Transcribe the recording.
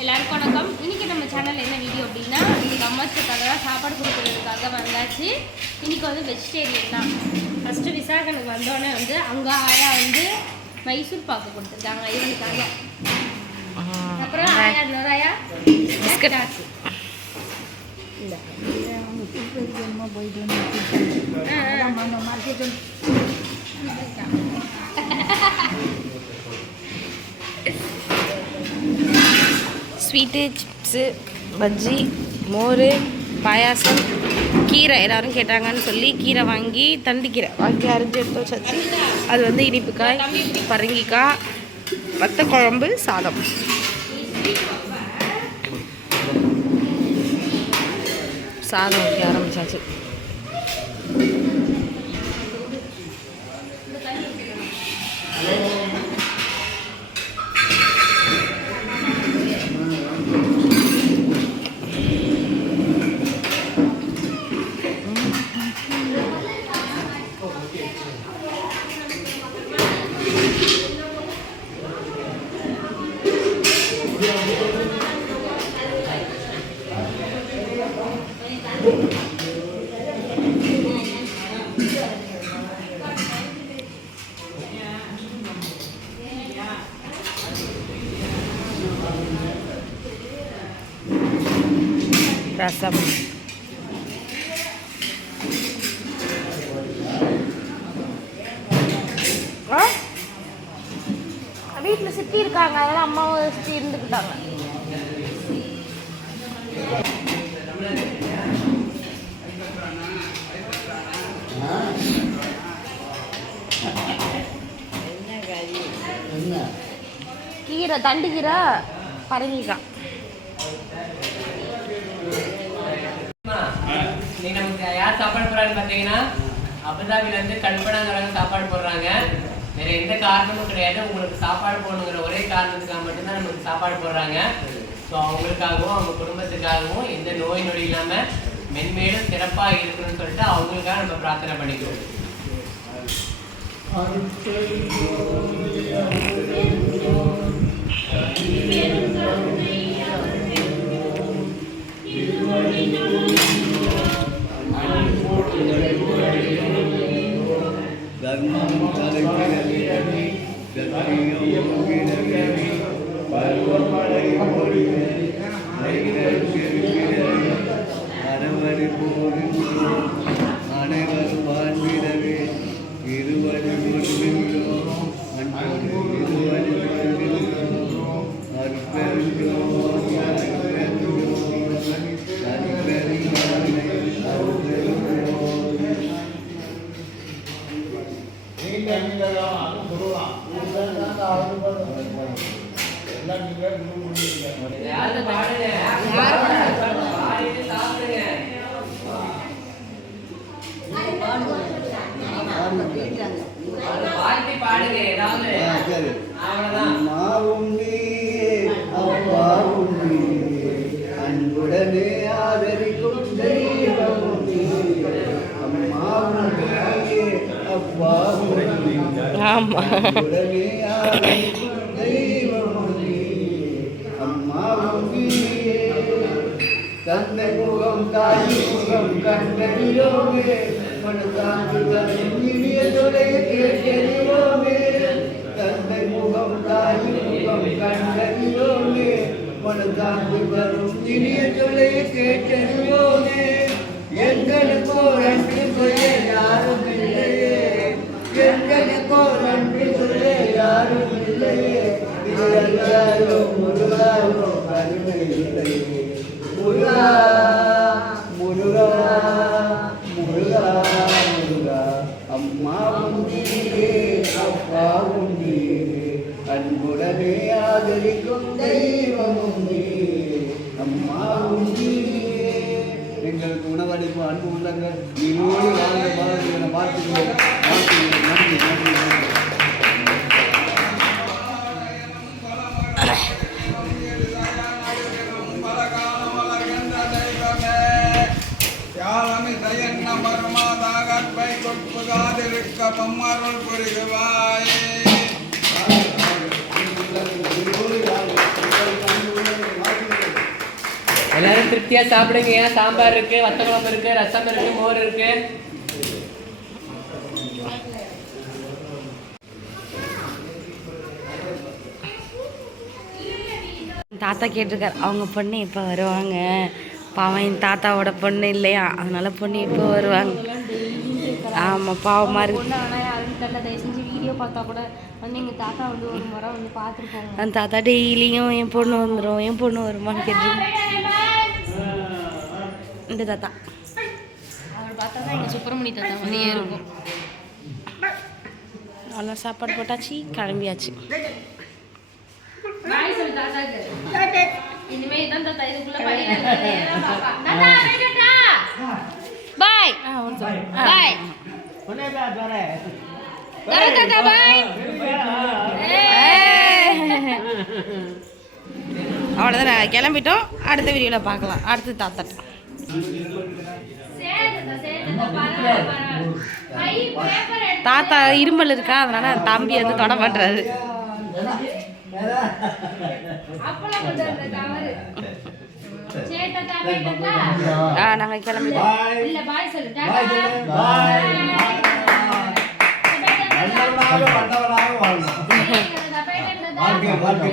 எல்லாருக்கும் வணக்கம். இன்றைக்கி நம்ம சேனல் என்ன வீடியோ அப்படின்னா, இன்றைக்கி அம்மாச்சுக்காக தான் சாப்பாடு கொடுக்குறதுக்காக வந்தாச்சு. இன்றைக்கி வந்து வெஜிடேரியன் தான். ஃபஸ்ட்டு விசாகனுக்கு வந்தோடனே வந்து அங்கே ஆயா வந்து மைசூர் பாக்கு கொடுத்துருக்காங்க இவனுக்காக. அப்புறம் ஆயா இன்னொரு ஆயா பிஸ்கட் ஆச்சு. இல்லை ஸ்வீட்டு, சிப்ஸு, பஜ்ஜி, மோர், பாயாசம், கீரை எல்லோரும் கேட்டாங்கன்னு சொல்லி கீரை வாங்கி தண்டிக்கீரை வாங்கி அரிஞ்சு எடுத்து வச்சாச்சு. அது வந்து இனிப்புக்காய், பரங்கிக்காய், வத்த குழம்பு, சாதம். சாதம் வைக்க ஆரம்பிச்சாச்சு. ரசம், வீட்டில் சித்தி இருக்காங்க, அதெல்லாம் அம்மாவை சித்தி இருந்துக்கிட்டாங்க. கீரை தண்டுக்கீரை, பரங்கிக்காய். இன்னைக்கு நமக்கு யார் சாப்பாடு போடுறாங்கன்னு பார்த்தீங்கன்னா, அபுதாபிலேருந்து கல்பனாங்கிறவங்க சாப்பாடு போடுறாங்க. வேற எந்த காரணமும் கிடையாது, உங்களுக்கு சாப்பாடு போடணுங்கிற ஒரே காரணத்துக்காக மட்டும்தான் நமக்கு சாப்பாடு போடுறாங்க. ஸோ அவங்களுக்காகவும் அவங்க குடும்பத்துக்காகவும் எந்த நோய் நொடி இல்லாமல் மென்மேலும் சிறப்பாக இருக்கணும்னு சொல்லிட்டு அவங்களுக்காக நம்ம பிரார்த்தனை பண்ணிக்கிறோம். அனைவரும் வாழ்ந்திடவே இருவரி அன்புடனே ஆதரிக்கும் தெய்வம் அம்மாவும் அப்பாவும் அன்புடனே ஆதரிக்கும் தெய்வம் அம்மாவும் தந்தை முகம் தாய் முகம் கண்டறியோமே கேட்டறியோமே தந்தை முகம் தாய் முகம் கண்டறியோமே மனதாங்கு வரும் இனிய சொல்லை கேட்டறியோமே எங்களுக்கோ அன்பு சொல்ல யாரும் இல்லையே எங்களுக்கோ அன்பு சொல்ல யாரும் இல்லையே எல்லாரோ முருகாரோ அருமை இல்லையே முருகா முருகா முருகா முருகா அம்மாவும் நீரே அப்பாவும் நீரே அன்புடனே ஆதரிக்கும் தெய்வமும் நீரே அம்மாவும் நீரே. எங்களுக்கு உணவளிப்பு அன்பு உள்ளங்க நீரோடு வாழ்ந்த பாரதியை வாழ்த்துக்கிறோம். நன்றி நன்றி நன்றி. கொட்புகாதிருக்க பம்மருள் புரிகுவாயே. எல்லாரும் திருப்தியா சாப்பிடுங்க. சாம்பார் இருக்கு, வத்த குழம்பு இருக்கு, ரசம் இருக்கு, மோர் இருக்கு. தாத்தா கேட்டிருக்காரு அவங்க பொண்ணு எப்போ வருவாங்க. பாவம் என் தாத்தாவோட பொண்ணு இல்லையா, அதனால பொண்ணு எப்போ வருவாங்க. ஆமாம் பாவமாக இருக்கு. பொண்ணு ஆனால் யாரும் தெரியல. தயவு செஞ்சு வீடியோ பார்த்தா கூட வந்து எங்கள் தாத்தா வந்து ஒரு முறை வந்து பார்த்துட்டு போங்க. அந்த தாத்தா டெய்லியும் என் பொண்ணு வந்துடும், என் பொண்ணு வருமான்னு கேட்டுருக்கு இந்த தாத்தா. அவர் பார்த்தா தான் எங்கள் சுப்பிரமணி தாத்தா மாதிரியே இருக்கும். நல்லா சாப்பாடு போட்டாச்சு, கிளம்பியாச்சு. பாய் சொல்லு தாத்தாக்கு. இனிமே இதான் தாத்தா இதுக்குள்ள படிக்கிறது. பாய் பாய் தாத்தா பாய். அவ்வளோதான், கிளம்பிட்டோம். அடுத்த வீடியோவில் பார்க்கலாம். அடுத்து தாத்தா. தாத்தா இருமல் இருக்கா, அதனால தம்பி வந்து தொட மாட்டுறாரு. நாங்கள் கிளம்பிட்டோம். இல்ல பாய் சொல்லு. வந்தவனாக வாழணும். வாழ்க்கை